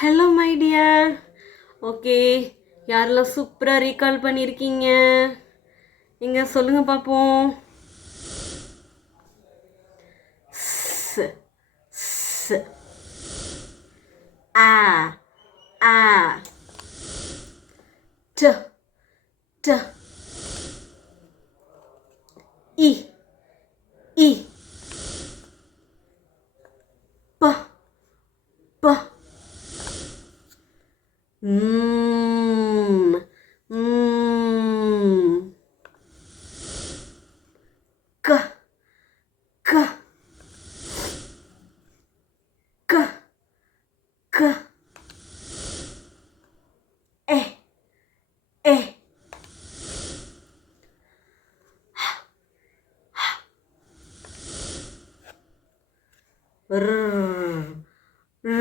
Hello my dear. Okay, யாரெல்லாம் சூப்பராக ரீகால் பண்ணியிருக்கீங்க? இங்கே சொல்லுங்கள் பார்ப்போம். ஸ் ஸ் ஆ ஆ ட ட இ இ ப ப ம் ம் க க க க எ எ ர் ர்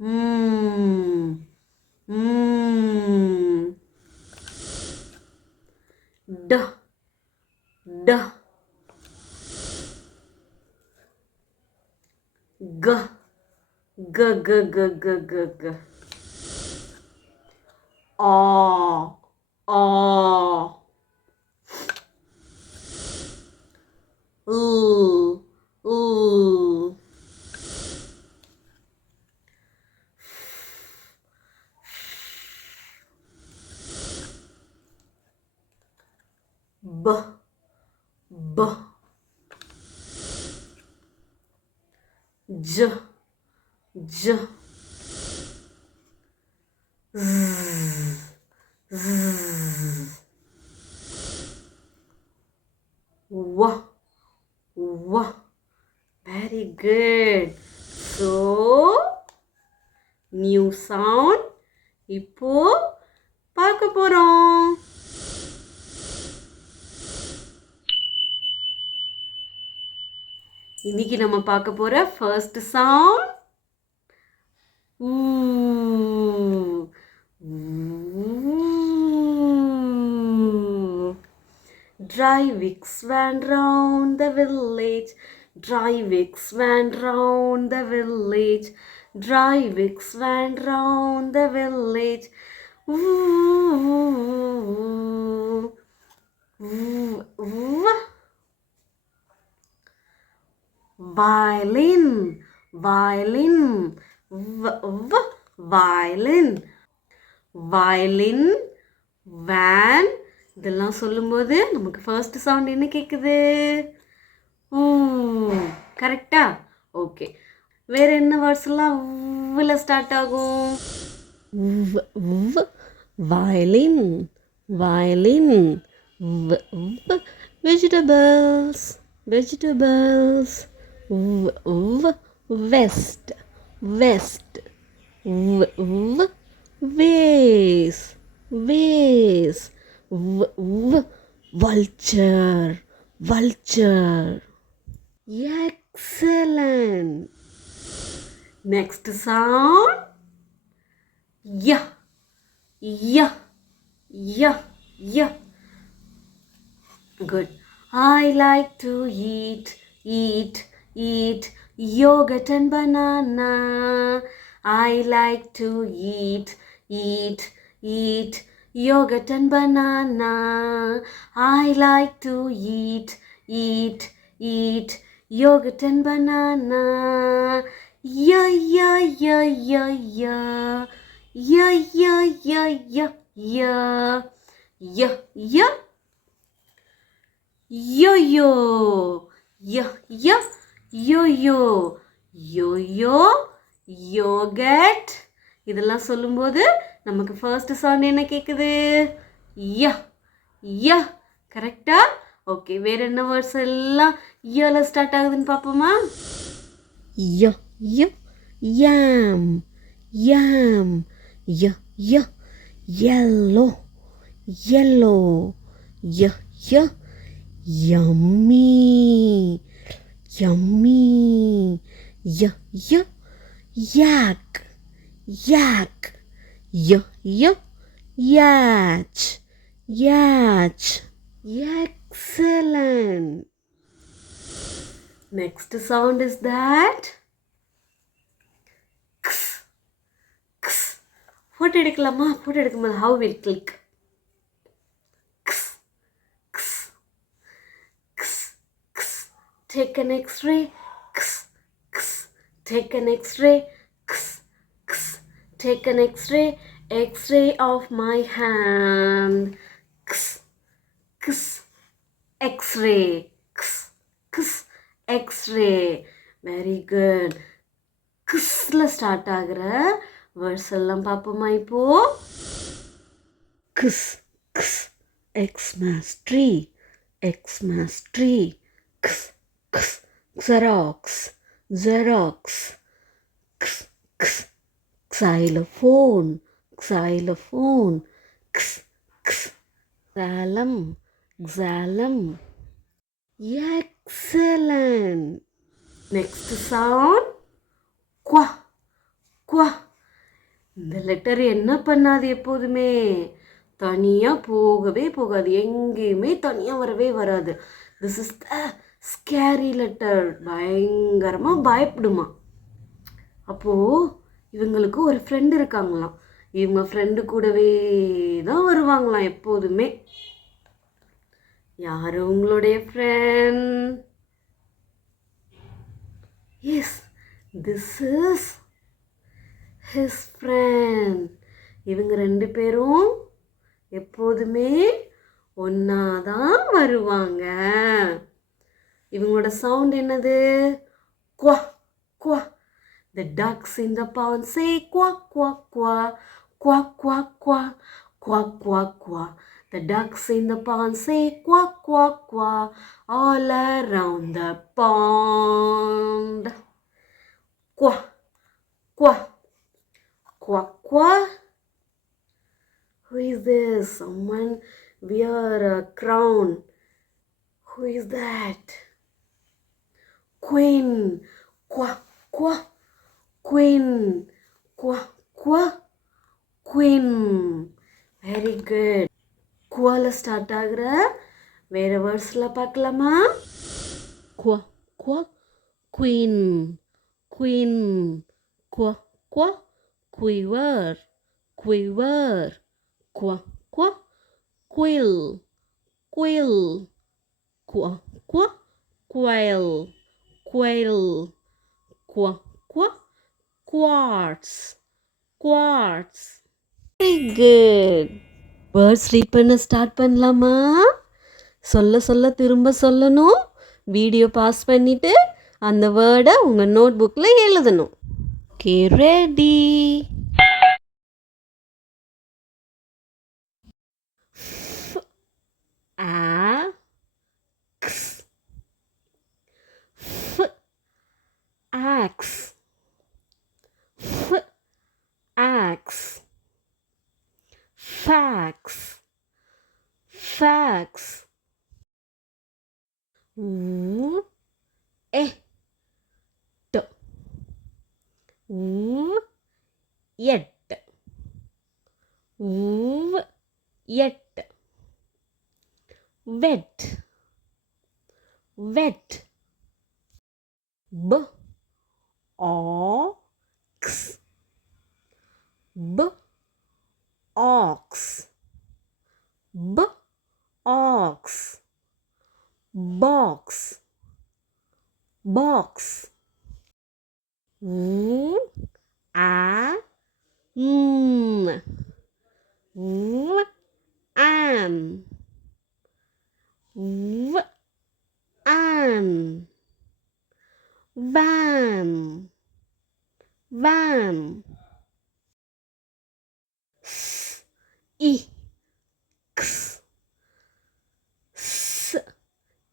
ம் ம் ட ட க க க க க க க ஆ ஆ ஊ ஊ ப ப ஜ ஜ வ வ very good. So new sound இப்போ பார்க்க போகிறோம். இன்னைக்கு நம்ம பார்க்க போகிற first sound who. Drivix went round the village. Drivix went round the village. Drivix went round the village. Ooh, ooh, ooh. Violin, violin, violin, violin, van. இதெல்லாம் சொல்லும்போது நமக்கு ஃபர்ஸ்ட் சவுண்ட் என்ன கேட்குது? ஊ. கரெக்டா? ஓகே. வேற என்ன வேர்ட்ஸ் எல்லாம் ஊவில் ஸ்டார்ட் ஆகும்? Violin, violin, vegetables, vegetables, west, west, vase, vase, vulture, vulture. Excellent. Next sound. Ya, ya, ya, ya. Good. I like to eat, eat, eat yogurt and banana. I like to eat, eat, eat yogurt and banana. I like to eat, eat, eat yogurt and banana. Yeah, yeah, yeah, yeah, yeah. Yeah, yeah, yeah, yeah, yeah. Yeah, yeah. Yo-yo. Yeah, yeah. Yo-yo. Yo-yo. Yogurt. இதெல்லாம் சொல்லும்போது நமக்கு first sound என்ன கேட்குது? ய ய. கரெக்டா? ஓகே. வேற என்ன வேர்ட்ஸ் எல்லாம் யல ஸ்டார்ட் ஆகுதுன்னு பார்ப்போமா? ய ய யாம், யாம், ய ய yellow, yellow, ய ய yummy, yummy, ய ய yak, yak, y y yatch, yatch. Excellent. Next sound is that photo எடுக்கலாமா? ஃபோட்டோ எடுக்கும்போது how will click? Take an X-ray. Take an X-ray. Take an X-ray. X-ray of my hand. X-ray. X-ray. Very good. கிஸ்ல start ஆகிற words எல்லாம் பார்ப்போமா இப்போ? கிஸ் கிஸ் Xmas tree Xmas tree கிஸ் கிஸ் ஜெராக்ஸ் ஜெராக்ஸ் கிஸ் கிஸ் xylophone xylophone கிஸ் கிஸ் xylem xylem excellent. Next sound குவா குவா. இந்த லெட்டர் என்ன பண்ணாது, எப்போதுமே தனியாக போகவே போகாது, எங்கேயுமே தனியாக வரவே வராது. This is the scary letter. பயங்கரமாக பயப்படுமா. அப்போது இவங்களுக்கு ஒரு ஃப்ரெண்டு இருக்காங்களாம். இவங்க ஃப்ரெண்டு கூடவே தான் வருவாங்களாம் எப்போதுமே. யார் உங்களுடைய friend? Yes, this is his friend. இவங்க ரெண்டு பேரும் எப்போதுமே ஒன்னாதான் வருவாங்க. இவங்களோட சவுண்ட் என்னது? குவா குவா. The ducks in the pond say quack quack quack quack quack quack quack quack quack. The ducks in the pond say quack quack quack all around the pond. Quack quack quack quack. Who is this? Someone wear a crown. Who is that? Queen. Quack quack. Queen. Quack quack. Queen. Very good. குவால start ஆகிற வேற வேர்ட்ஸ்ல பார்க்கலாமா? குவா குவா queen queen குவா குவா குயிவர் குயிவர் குவா குவா குயில் குயில் குவா குவா குயில் குயில் குவா குவா quartz quartz. Very good. Words read பண்ண ஸ்டார்ட் பண்ணலாமா? சொல்ல சொல்ல திரும்ப சொல்லணும். வீடியோ பாஸ் பண்ணிவிட்டு அந்த வேர்டை உங்கள் நோட் புக்கில் எழுதணும். Okay, ready? Axe. Axe. Fax. Fax. Et. Yet. Yet. Wet. Wet. B. Ox. B. Ox. B. Ox. Box. Box. An. An. Van. Van. Ix.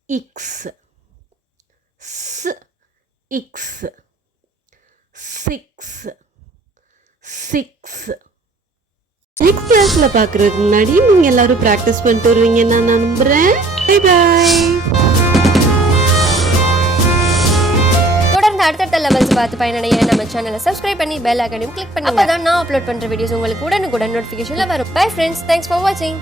Ix. Ix. Six. Six. Next கிளாஸ்ல பார்க்கறதுக்கு முன்னாடி நீங்க எல்லாரும் பிராக்டிஸ் பண்ணிட்டு வருவீங்கன்னு நான் நம்புறேன். Bye bye. தொடர்ந்து அடுத்தடுத்த லெவல்ஸ் பார்த்து பயனடைய நம்ம சேனலை சப்ஸ்கிரைப் பண்ணி பெல் ஐகானையும் கிளிக் பண்ணுங்க. அப்பதான் நான் அப்லோட் பண்ற வீடியோஸ் உங்களுக்கு உடனுக்குடன் நோட்டிஃபிகேஷன்ல வரும். பை ஃப்ரெண்ட்ஸ், தேங்க்ஸ் ஃபார் வாட்சிங்.